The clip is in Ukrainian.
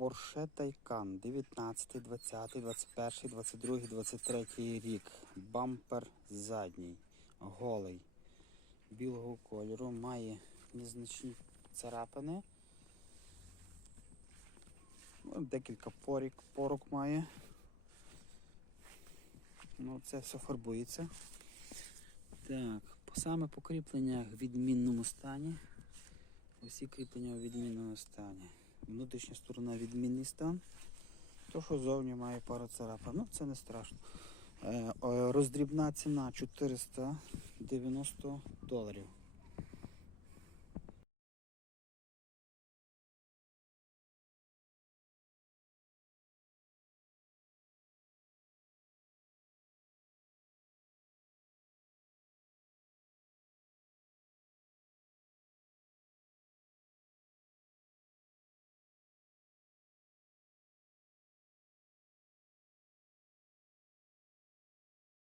Porsche Taycan 19, 20, 21, 22, 23 рік. Бампер задній, голий, білого кольору, має незначні царапини. Ну, Декілька порік, порок має. Ну, це все фарбується. Так, саме по кріпленнях в відмінному стані. Усі кріплення у відмінному стані. Внутрішня сторона відмінний стан. То, що зовні має пару царапин. Ну, це не страшно. Е, е, роздрібна ціна 490 доларів.